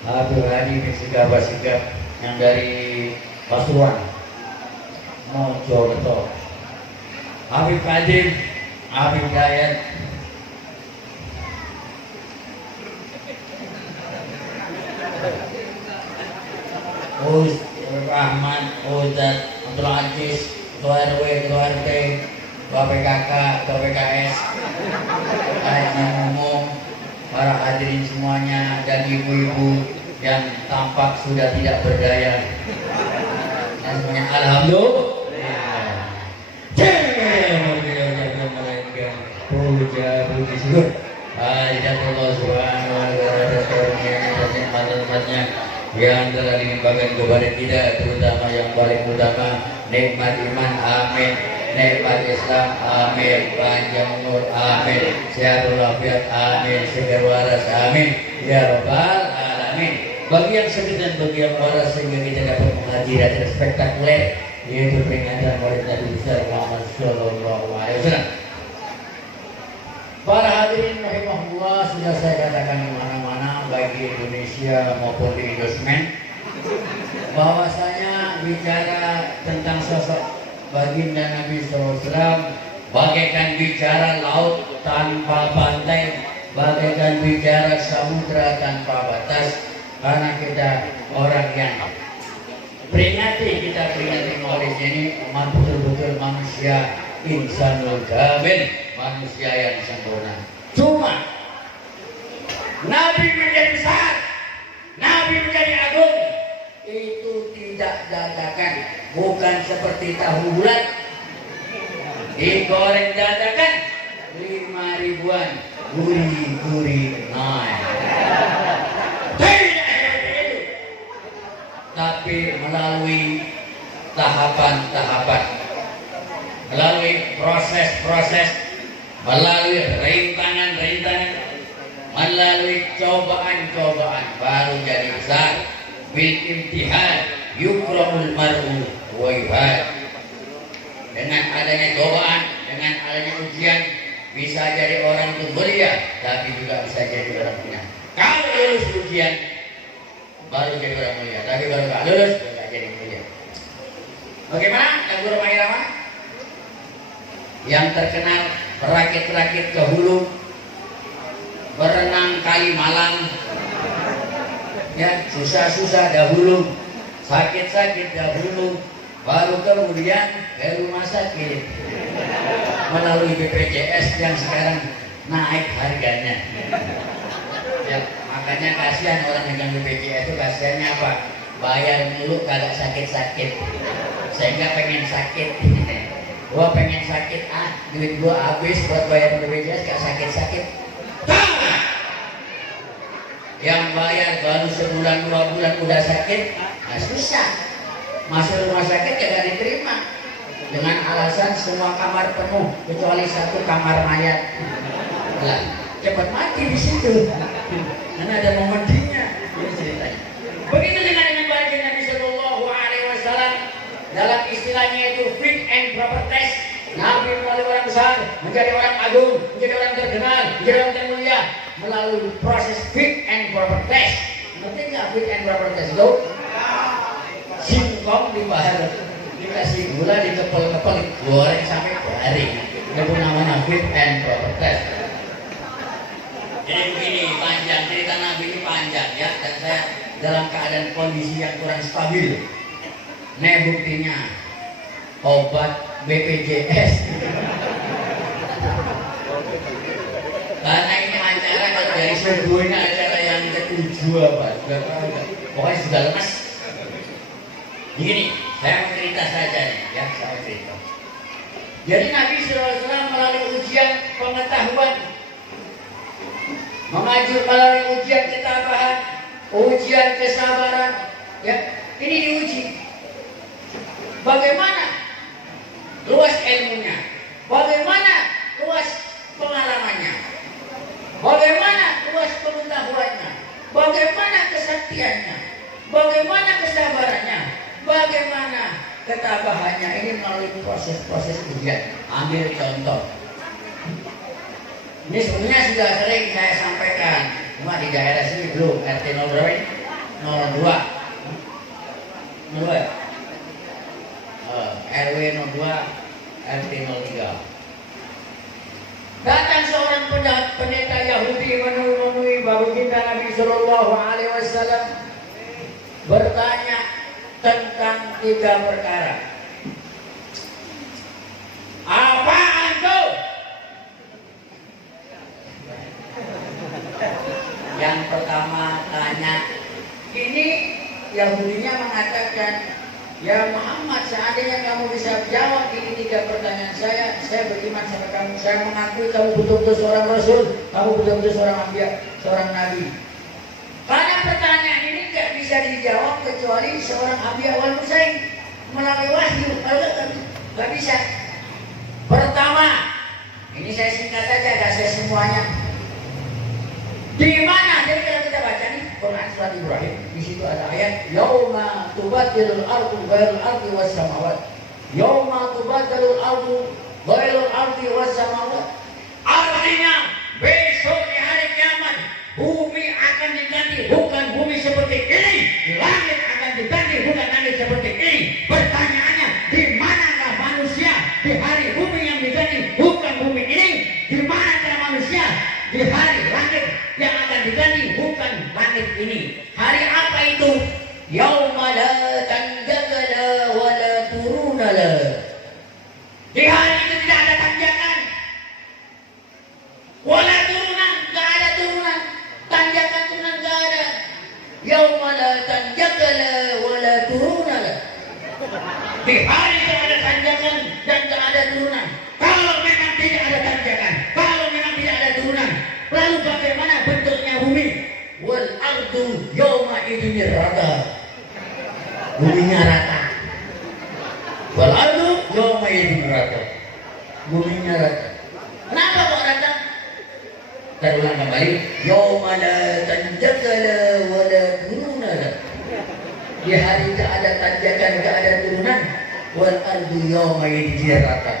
Habib Hadi bin Sigap Wasigap yang dari Pasuruan Mojokerto, Habib Kadim, Habib Dayat, Rahman, Ustaz Abdul Aziz, Ketua RW, Ketua RT, Ketua PKK, Ketua PKS, Kajian Umum, para hadirin semuanya dan ibu-ibu yang tampak sudah tidak berdaya. Dan semuanya alhamdulillah. Puja puji syukur Allah Subhanahu wa taala yang telah dilimpahkan kepada kita, terutama yang paling utama nikmat iman, amin, nikmat Islam, amin, panjang umur, amin, sehat walafiat, amin, segar waras, amin, ya rabbal alamin. Bagi yang sakit dan bagi yang waras sehingga kita dapat menghadiri acara spektakuler yaitu peringatan Maulid Nabi besar Muhammad Sallallahu Alaihi Wasallam. Para hadirin rahimahullah, sudah saya katakan di mana-mana baik di Indonesia maupun di Indosmen bahwasanya bicara tentang sosok baginda Nabi SAW bagaikan bicara laut tanpa pantai, bagaikan bicara samudra tanpa batas, karena kita orang yang kita peringati Maulid ini betul-betul manusia insanul kamil, manusia yang sempurna. Cuma Nabi menjadi besar, Nabi menjadi agung, itu tidak dadakan, bukan seperti tahu bulat digoreng dadakan 5 ribuan gurih-gurih naik. Tapi melalui tahapan-tahapan, melalui proses-proses, melalui rintangan-rintangan, melalui cobaan-cobaan baru jadi besar. Bil imtihan yukramul mar'u wa yuhad. Dengan adanya cobaan, dengan adanya ujian, bisa jadi orang itu mulia, tapi juga bisa jadi orang hina. Kalau lulus ujian baru jadi orang mulia, tapi kalau nggak lulus nggak jadi mulia. Bagaimana lagu Roma Irama yang terkenal rakit-rakit ke hulu, berenang kali malam, ya susah-susah dahulu, sakit-sakit dahulu, baru kemudian ke rumah sakit melalui BPJS yang sekarang naik harganya. Ya, makanya kasihan orang dengan BPJS itu, kasihannya apa? Bayar dulu kagak sakit-sakit, sehingga pengen sakit. Gua pengen sakit, duit gua habis buat bayar BPJS, gak sakit-sakit. Yang bayar baru sebulan 2 bulan udah sakit, susah. Masuk rumah sakit gak diterima dengan alasan semua kamar penuh kecuali 1 kamar mayat. Lah, cepat mati di situ. Karena ada momennya. Ini ceritanya. Begitu dengan baginda Nabi Sallallahu Alaihi Wasallam, dalam istilahnya itu fit and proper test. Nabi melalui orang besar menjadi orang agung, menjadi orang terkenal, menjadi orang termulia melalui proses fit and proper test. Ngerti nggak fit and proper test itu? Singkong dibahas, dikasih gula, dikepel-kepel, digoreng sampai garing. Itu namanya fit and proper test. Jadi begini, panjang cerita Nabi ini panjang ya, dan saya dalam keadaan kondisi yang kurang stabil. Nih buktinya obat BPJS. Karena ini acara dari subuh, ini acara yang ke-7 apa? Pokoknya sudah lemas. Begini, saya mau cerita saja nih, ya saya cerita. Jadi Nabi SAW melalui ujian pengetahuan, mengajar melalui ujian ketabahan, ujian kesabaran, ya ini diuji. Bagaimana luas ilmunya, bagaimana luas pengalamannya, bagaimana luas pengetahuannya, bagaimana kesaktiannya, bagaimana kesabarannya, bagaimana ketabahannya. Ini melalui proses-proses ujian. Ambil contoh. Ini sebenarnya sudah sering saya sampaikan, cuma di daerah sini belum. RT 0 berapa ini? 02 02 ya? RW 02 RT 03. Datang seorang pendeta Yahudi menemui baginda Nabi Sallallahu Alaihi Wasallam bertanya tentang 3 perkara. Apaan tuh? Yang pertama tanya, ini Yahudinya mengatakan, ya Muhammad, seandainya kamu bisa jawab ini 3 pertanyaan saya beriman sama kamu. Saya mengakui kamu betul-betul seorang Rasul, kamu betul-betul seorang Nabi, seorang Nabi. Karena pertanyaan ini tidak bisa dijawab kecuali seorang Nabi awal mursalin melalui wahyu. Kalau nggak bisa. Pertama, ini saya singkat saja, nggak saya semuanya. Di mana? Jadi kalau kita baca nih Quran surat Ibrahim, di situ ada ayat yauma tubaddalul ardu ghairul ardi was samawat. Yauma tubaddalul ardu ghairul ardi was samawat. Artinya besok di hari kiamat bumi akan diganti, bukan bumi seperti ini. Langit akan diganti, bukan langit seperti ini. Pertanyaannya, di manakah manusia di hari bumi yang diganti, bukan bumi ini? Di manakah manusia di hari langit yang akan diganti, bukan langit ini? Hari apa itu? Yauma la tanjala wa la turuna la. Di hari itu tidak ada tanjakan, wala turunan, tidak ada turunan. Tanjakan turunan tidak ada. Yauma la tanjala wa la turuna la. Di hari itu ada tanjakan dan tidak ada turunan. Kalau memang tidak ada tanjakan, kalau memang tidak ada turunan, lalu bagaimana bentuknya bumi? Wal ardu yauma idzin rata. Buminya rata. Wal ardu yauma idzin rata. Buminya rata. Kenapa kok rata? Terulang kembali. Yauma la tanjala wa la turuna la. Di hari tidak ada tanjakan, tidak ada turunan. Wal ardu yauma idzin rata.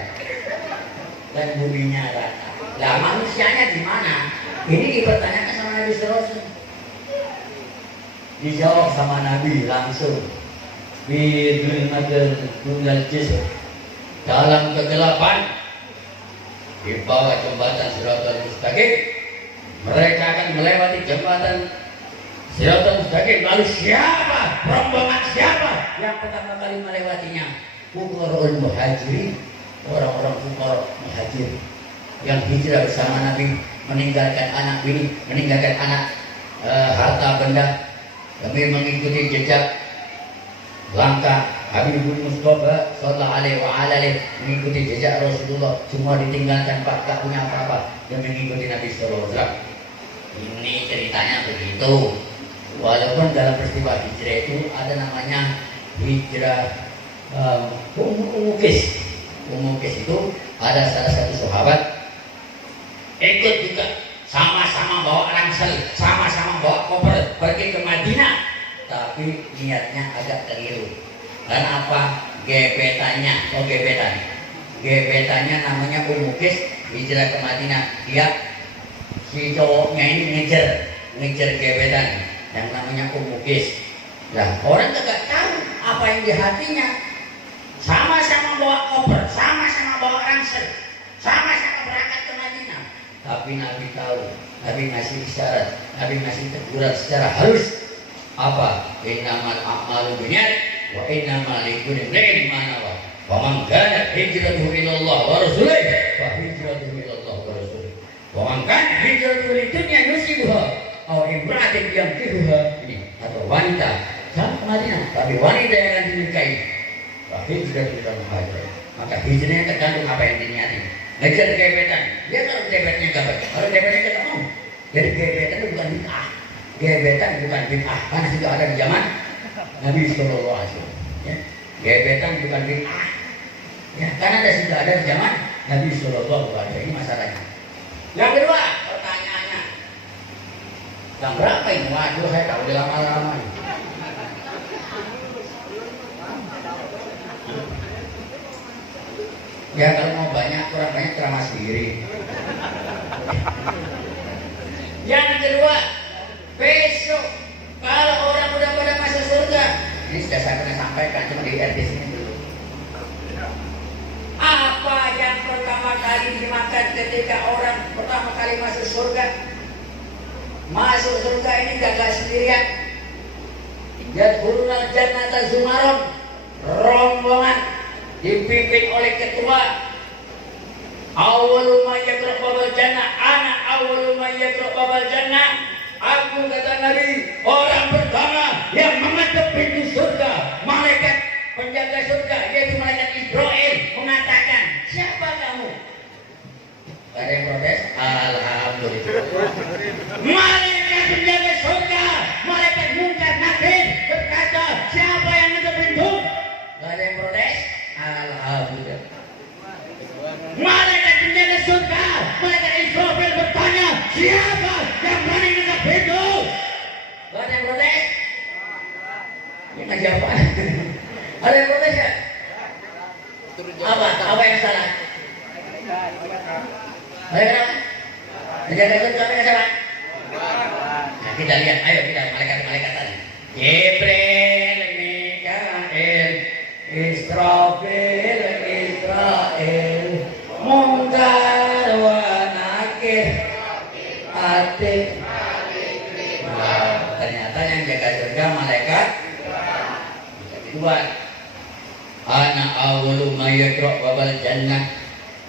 Dan buminya rata. Lah manusianya di mana? Ini dipertanyakan sama Nabi Rasul. Dijawab sama Nabi langsung. Bidul madal dunal jisr. Dalam kegelapan di bawah jembatan Siratal Mustaqim, mereka akan melewati jembatan Siratal Mustaqim. Lalu siapa? Rombongan siapa yang pertama kali melewatinya? Fuqara'ul muhajirin, orang-orang fuqara muhajir yang hijrah bersama Nabi, meninggalkan anak bini, meninggalkan anak harta benda demi mengikuti jejak langkah Habibul Mustafa sallallahu alaihi wa alihi, mengikuti jejak Rasulullah. Semua ditinggalkan, Pak, tak punya apa-apa, dan mengikuti Nabi sallallahu alaihi wasallam. Ini ceritanya begitu. Walaupun dalam peristiwa hijrah itu ada namanya hijrah Umukis. Umukis itu ada salah satu sahabat ikut juga, sama-sama bawa ransel, sama-sama bawa koper pergi ke Madinah, tapi niatnya agak keliru. Kenapa? Gebetannya namanya Umukis, hijrah ke Madinah. Dia si cowoknya ini ngejar gebetan yang namanya Umukis. Nah, orang tidak tahu apa yang di hatinya. Sama-sama bawa koper, sama-sama bawa ransel, sama-sama berangkat ke Madinah. Tapi Nabi tahu, Nabi ngasih isyarat, Nabi ngasih teguran secara halus. Apa? Innamal a'malu binniyat wa innamal likulli imrin ma nawa. Wa man kanat hijratuhu ila Allah wa rasulih fa hijratuhu ila Allah wa rasulih. Wa man kanat hijratuhu lidunya yusibuha aw imra'atin yankihuha, ini atau wanita sama ke Madinah, tapi wanita yang akan dinikahi, fa hijratuhu ila muhajir. Maka hijrahnya tergantung apa yang diniati. Ngejar gebetan, dia kalau gebetnya gak baik, kalau gebetnya ketemu. Jadi gebetan itu bukan bid'ah. Gebetan bukan bid'ah, karena juga ada di zaman Nabi Sallallahu Alaihi Wasallam. Ya. Gebetan bukan bid'ah, ya, karena sudah ada di zaman Nabi Sallallahu Alaihi Wasallam. Ini masalahnya. Yang kedua, pertanyaannya, yang berapa ini? Waduh, saya tahu udah lama-lama. Ya kalau mau banyak, kurang banyak ceramah sendiri. Yang kedua, besok kalau orang udah lihat di sini dulu. Apa yang pertama kali dimakan ketika orang pertama kali masuk surga? Masuk surga ini gak sendirian. Yadkhulunal jannata zumaron, rombongan dipimpin oleh ketua. Awwalu ma yaqra babal jannah, ana awwalu ma yaqra babal jannah. Aku kata Nabi, orang pertama yang mengetuk pintu surga, malaikat penjaga surga, yaitu malaikat Israel mengatakan, siapa kamu? Ada yang protes? Alhamdulillah. Malaikat penjaga surga, malaikat Munkar Nakir berkata, siapa yang mengetuk pintu? Ada yang protes? Alhamdulillah. Malaikat penjaga surga, malaikat Israel bertanya, siapa yang berani mengetuk pintu? Ada yang protes? Ini nggak jawab. Ada yang protes ya? Apa yang salah? Ada yang salah? Penjaga surga apa yang salah? Nah, kita lihat, ayo kita malaikat tadi. Jibril, Mikail, Israfil, Israel, Munkar wa Nakir, Atid. Nah, ternyata yang jaga surga malaikat kedua. Ana awwalu ma yaqra babal jannah.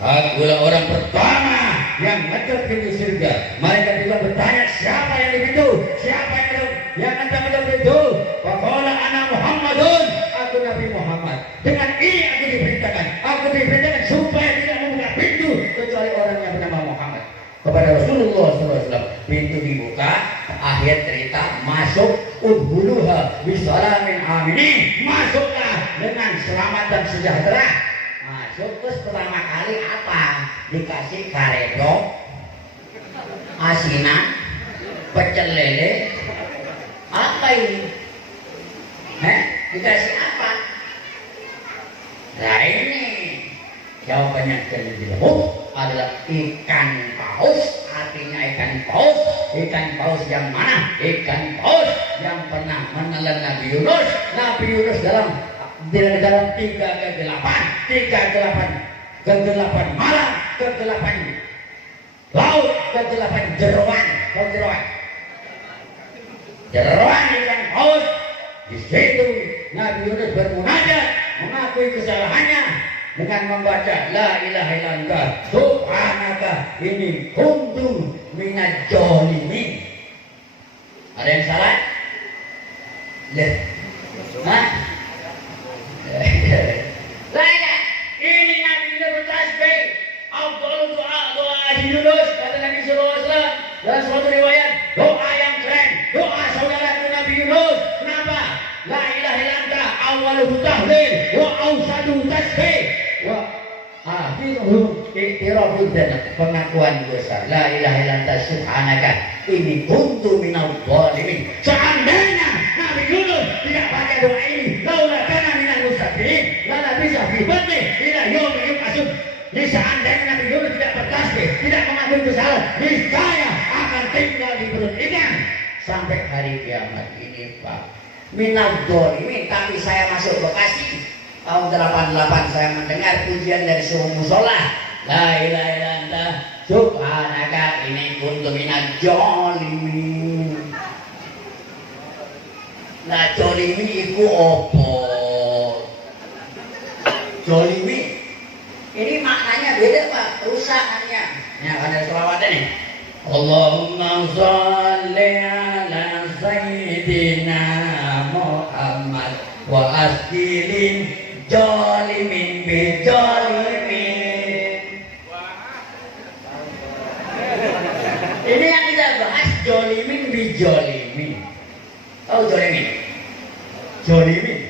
Akulah orang pertama yang ngetuk pintu surga. Malaikat juga bertanya, siapa yang di pintu? Siapa yang ngetuk pintu? Faqala ana Muhammadun. Aku Nabi Muhammad. Dengan ini aku diperintahkan. Aku diperintahkan supaya tidak membuka pintu kecuali orang yang bernama Muhammad. Kepada Rasulullah SAW pintu dibuka. Akhir cerita masuk. Udhuluha bisalamin aminin. Masuklah dengan selamat dan sejahtera. Masuk terus pertama kali apa? Dikasih karedok, asinan, pecel lele. Apa ini? Dikasih apa? Nah ini jawabannya adalah ikan paus. Artinya ikan paus. Ikan paus yang mana? Ikan paus yang pernah menelan Nabi Yunus. Nabi Yunus dalam tiga kegelapan malam, kegelapan laut, kegelapan jeroan ikan paus. Di situ Nabi Yunus bermunajat, mengakui kesalahannya dengan membaca la ilaha illallah subhanaka inni kuntu minadz zalimin. Ada yang salah? Lihat. Hah? Lainnya, ini Nabi Yunus bertasbih. Afdalul doa Haji Yunus, kata Nabi SAW dalam suatu riwayat, doa yang keren, doa saudara Nabi Yunus. Kenapa? La ilaha illallah awwaluhu tahlil wa awsatuhu tasbih wa akhiruhu i'tirafud dan pengakuan dosa. La ilaha illallah subhanaka inni kuntu minadz zalimin. Seandainya Nabi Yunus tidak baca doa ini, laula kana minal musabbih lala bisa fi batni ila yaumil yub'atsun. Seandainya Nabi Yunus tidak bertasbih, tidak mengakui kesalahan, niscaya akan tinggal di perut ikan sampai hari kiamat ini, Pak. Minadz zalimin. Tapi saya masuk Bekasi tahun 88, saya mendengar pujian dari sebuah musola. La ilaha illallah subhanaka inni kuntu minadz zalimin. Lah zalimi iku apa? Zalimi ini maknanya beda, Pak, rusakannya. Ya, ada selawatnya nih. Allahumma sholli ala sayyidina Muhammad wa askilin zalimin bi zalimin. Ini yang kita bahas, zalimin bi zalimin. Tahu zalimin? Zalimin.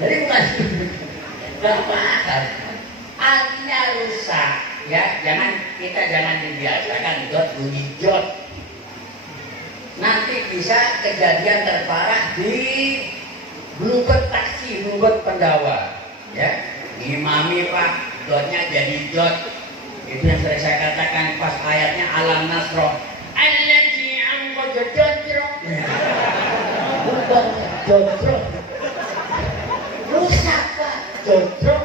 Jadi bukan gak paham. Artinya rusak, ya. Jangan dibiasakan dot bunyi jot. Nanti bisa kejadian terparah di bluebird taksi, bluebird Pendawa, ya. Imami Pak, dotnya jadi jot. Itu yang sering saya katakan pas ayatnya alam nasro. Allazi anqadha jotro. Bukan jotro. Rusak. Cocok.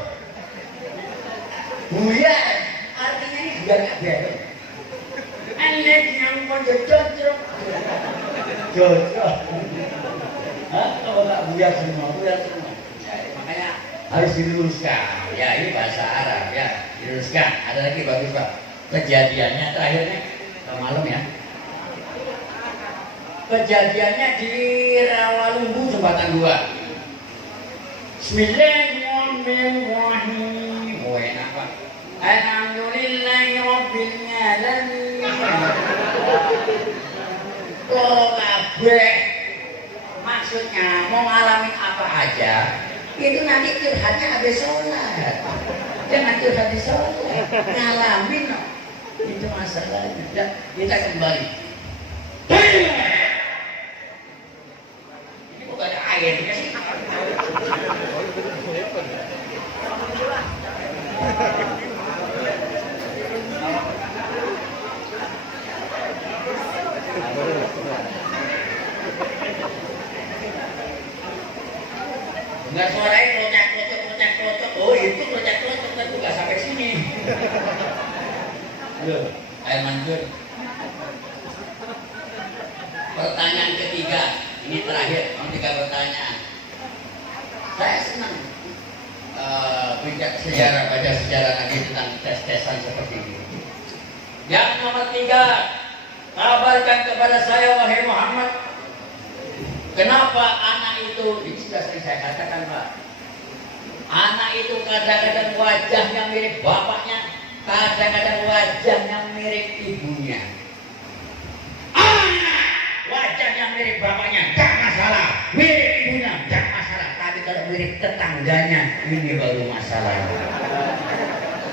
Buyar. Artinya ini buyar gak bareng. Anak yang pojok cocok. Cocok. Hah? Kalau tak buyar semua. Makanya harus diluruskan. Ya ini bahasa Arab ya. Diluruskan. Ada lagi bagus Pak. Kejadiannya terakhirnya malam ya. Kejadiannya di Rawalumbu Jembatan 2. Bismillahirrahmanirrahim. Oh enak Pak. Alhamdulillahi Rabbil Alamin. Kalau kabeh maksudnya mau ngalamin apa aja itu nanti curhatnya habis sholat. Jangan curhat di sholat. Ngalamin itu masalahnya. Ya, kita kembali. Ini bukan ada air ya sih. Enggak suaranya klocak-klocok. Oh itu klocak-klocok tapi nggak sampai sini. Halo, air mancur. Pertanyaan ketiga, ini terakhir, 3 pertanyaan. Saya senang baca sejarah lagi tentang tes-tesan seperti ini. Yang nomor 3, kabarkan kepada saya wahai Muhammad, kenapa anak itu, ini sudah sering saya katakan Pak, anak itu kadang-kadang wajahnya mirip bapaknya, kadang-kadang wajahnya mirip ibunya. Wajahnya mirip bapaknya, tak masalah. Mirip ibunya, tak masalah. Tapi kalau mirip tetangganya, ini baru masalah.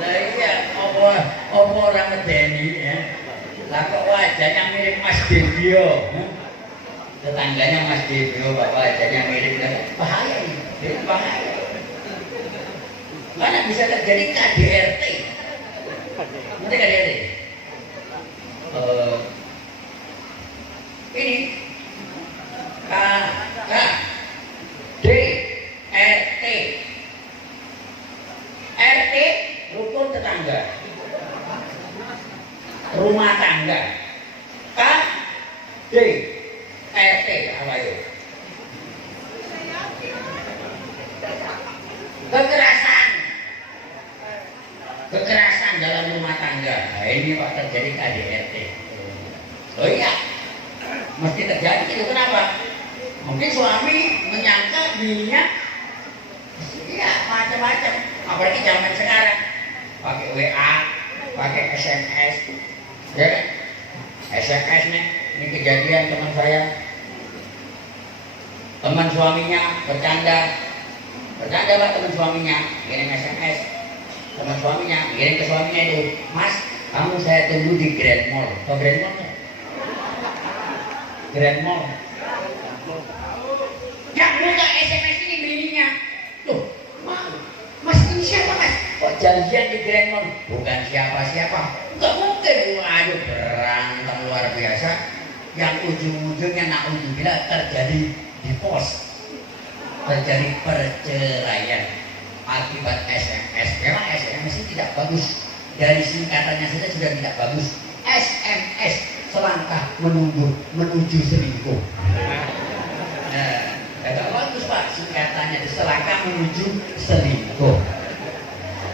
Nah iya, apa orang medeni ya. Lah kok wajahnya mirip Mas Debio. Tetangganya Mas Debio, bapak wajahnya mirip. Bahaya ini, bahaya. Karena bisa terjadi KDRT. Nanti KDRT. Ini K D R T. RT rukun tetangga, rumah tangga. K D R T apa itu? Kekerasan dalam rumah tangga. Nah, ini Pak terjadi KDRT. Oh iya, mesti terjadi itu kenapa? Mungkin suami menyangka dirinya iya macam-macam, apalagi zaman sekarang pakai WA, pakai SMS, ya kan? SMS nih, ini kejadian teman saya, teman suaminya bercanda Pak, teman suaminya kirim SMS, teman suaminya kirim ke suaminya itu, Mas, kamu saya tunggu di Grand Mall, atau Grand Mall kan? Grand Mall. Yang buka SMS ini bininya. Loh, Mas ini siapa Mas? Kok janjian di Grand Mall? Bukan siapa-siapa. Enggak mungkin. Aduh, berantem luar biasa. Yang ujung-ujungnya naudzubillah terjadi di pos. Terjadi perceraian akibat SMS. Memang SMS ini tidak bagus. Dari singkatannya saja sudah tidak bagus. SMS selangkah menuju selingkuh. Nah, agak bagus Pak singkatannya, selangkah menuju selingkuh.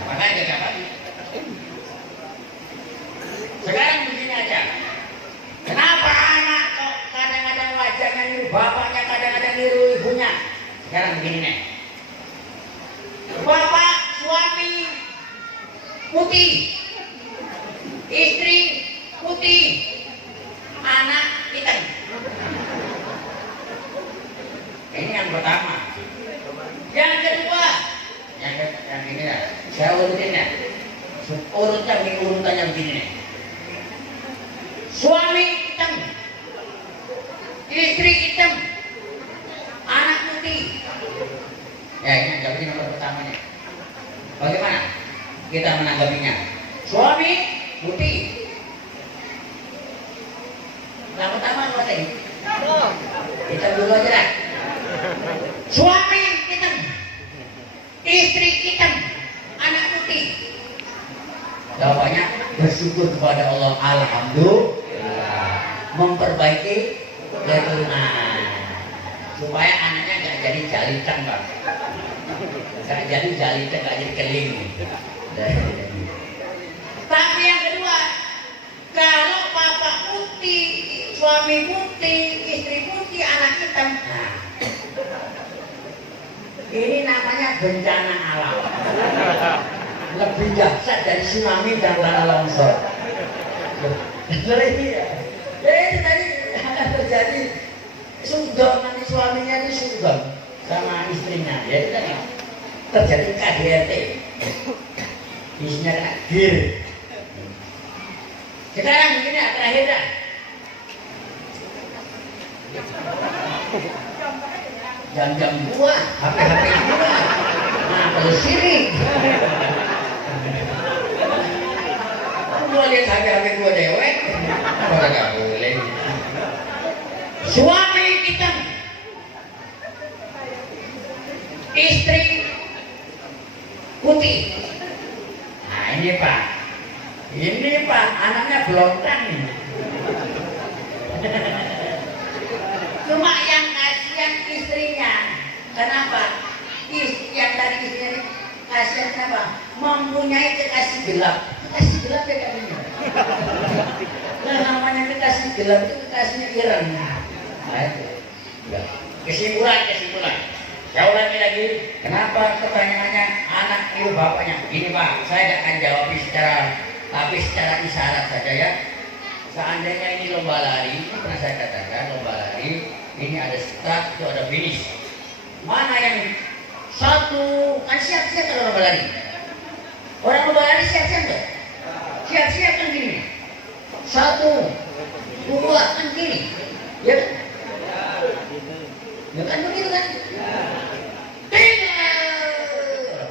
Makanya agak bagus. Sekarang begini aja. Kenapa anak kok kadang-kadang wajahnya niru bapaknya, kadang-kadang niru ibunya? Sekarang begini nih. Bapak, suami putih, istri putih, anak hitam. Ini yang pertama. Yang kedua, yang ini lah. Saya urutin ya. Urutannya begini nih. Suami hitam, istri hitam, anak putih. Ya ini anggap ini nomor pertamanya. Bagaimana kita menanggapinya? Suami putih. Yang pertama apa tadi? Kita dulu aja lah. Suami hitam, istri hitam, anak putih. Jawabannya bersyukur kepada Allah, alhamdulillah, memperbaiki keturunan supaya anaknya nggak jadi jalitan bang, nggak jadi jalitan, nggak jadi keling. Tapi yang kedua, kalau papa putih, suami putih, istri putih, anak hitam, Nah, ini namanya bencana alam, lebih dahsyat dari tsunami dan tanah longsor. Ini ya, itu tadi akan terjadi sudon, nanti suaminya ini sudon sama istrinya, ya itu tadi terjadi KDRT, isinya kena gir. Sekarang begini ya, terakhir dah. Jam-jam 2, HP-HP 2. Nah, terus sini. Gua lihat HP-HP 2 dewek. Apa gak boleh? suami hitam, istri putih. Nah, ini Pak. Ini Pak, anaknya blontang ini. Cuma yang kasihan istrinya. Kenapa? Yang dari istrinya ini kasihan kenapa? Mempunyai kekasih gelap. Kekasih gelap ya katanya. Nah, namanya kekasih gelap itu kekasihnya ireng. Nah, itu. Ya. Kesimpulan. Saya ulangi lagi, kenapa pertanyaannya anak itu bapaknya? Ini Pak, saya tidak akan jawab secara isyarat saja ya. Seandainya ini lomba lari, ini pernah saya katakan lomba lari, ini ada start, itu ada finish. Mana yang satu kan siap-siap kalau lomba lari? Orang lomba lari siap-siap enggak? Siap-siap kan gini. 1, 2 kan gini. Ya kan? Ya kan begitu kan?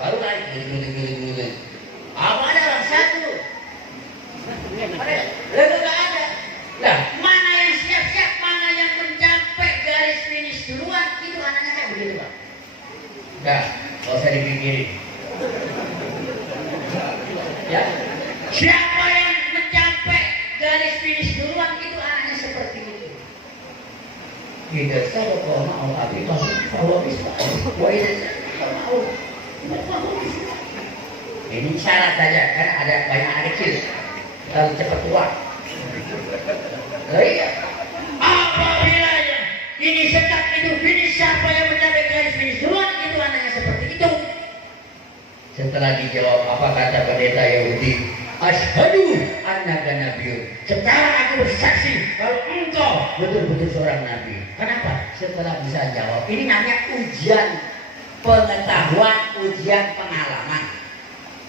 Baru lari. Apa ada orang satu? Ada nggak ada. Lah, Mana yang siap-siap, mana yang mencapai garis finish duluan, itu anaknya kayak begitu Pak. Udah, nggak usah dipikirin. Ya, Siapa yang mencapai garis finish duluan, itu anaknya seperti itu. tidak saya kalau mau tapi kalau bisa, mau. Ini syarat saja, karena ada banyak anak kecil terlalu cepat tua. Iya. Apabila ini sekat itu finish, siapa yang mencapai garis finish duluan, itu anaknya seperti itu. Setelah dijawab apa kata pendeta Yahudi, asyhadu annaka nabiyyun. Sekarang aku bersaksi kalau engkau betul-betul seorang nabi. Kenapa? Setelah bisa jawab. Ini namanya ujian pengetahuan, ujian pengalaman.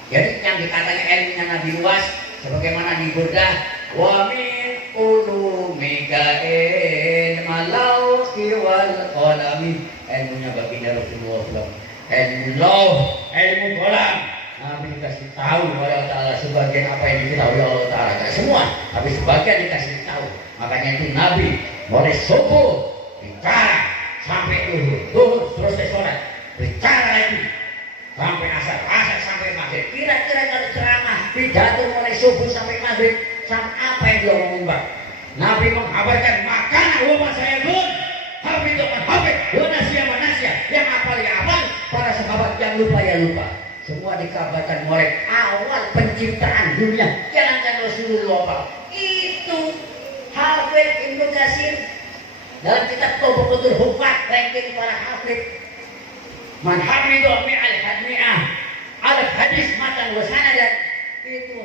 Jadi yang dikatanya ilmunya Nabi luas, sebagaimana dibedah, wa min ulumika ilmalauhi wal qalami, ilmunya baginda Rasulullah SAW. Ilmu kolam. Nabi dikasih tahu oleh Allah Ta'ala sebagian apa yang diketahui Allah Ta'ala. Tidak semua, tapi sebagian dikasih tahu. Makanya itu Nabi mulai subuh bicara sampai duhur selesai sholat, bicara lagi sampai asar sampai maghrib. Kira-kira kalau ceramah pidato mulai subuh sampai maghrib, sampai apa yang dia ngomong Pak? Nabi menghabarkan makan rumah saya pun habis manusia yang hafal ya hafal, para sahabat yang lupa ya lupa. Semua dikabarkan mulai awal penciptaan dunia. Jangankan Rasulullah Pak, itu Hafid Ibnu Katsir dalam kitab Tuhfatul Hufaz, ranking para hafid. Man hafidha al hadis matan wa sanadan, itu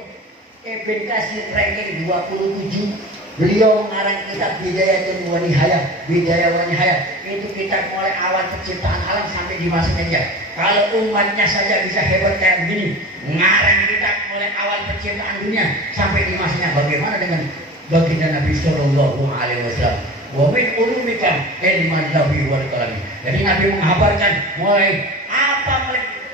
Ibnu Katsir ranking 27. Beliau mengarang kitab Bidayah wa Nihayah. Itu kitab mulai awal penciptaan alam sampai di masanya dia. Kalau umatnya saja bisa hebat kayak begini, mengarang kitab mulai awal penciptaan dunia sampai di masanya, bagaimana dengan baginda Nabi Sallallahu Alaihi Wasallam? Wa min ulumika ilman nabi wal kalam. Jadi Nabi mengabarkan mulai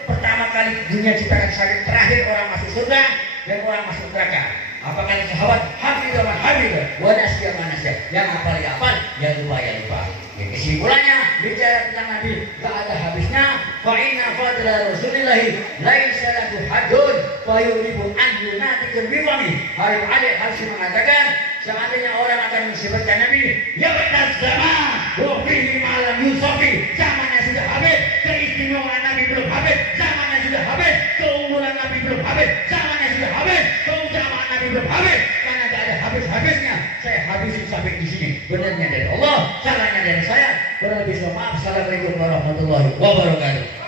pertama kali dunia ciptakan sampai terakhir orang masuk surga dan orang masuk neraka. Apakah sahabat hafidha man hafidha wa nasiya man nasiya, yang hafal ya hafal, yang lupa ya lupa. Ya, kesimpulannya bicara tentang Nabi gak ada habisnya. fa inna fadla Rasulillah laisa lahu hadun fa yuribu an yunatikul biwami. Habib Ali Habsyi mengatakan seandainya orang akan mensifat Nabi, ya benar zaman wa fihi malam yusafi, zamannya sudah habis, keistimewaan Nabi belum habis, zamannya sudah habis, keunggulan Nabi belum habis, zamannya sudah habis, keutamaan Nabi belum habis, karena tidak ada habis-habisnya. Saya habisin sampai di sini. Benarnya dari Allah, salahnya dari saya. Berlebih maaf. Assalamualaikum warahmatullahi wabarakatuh.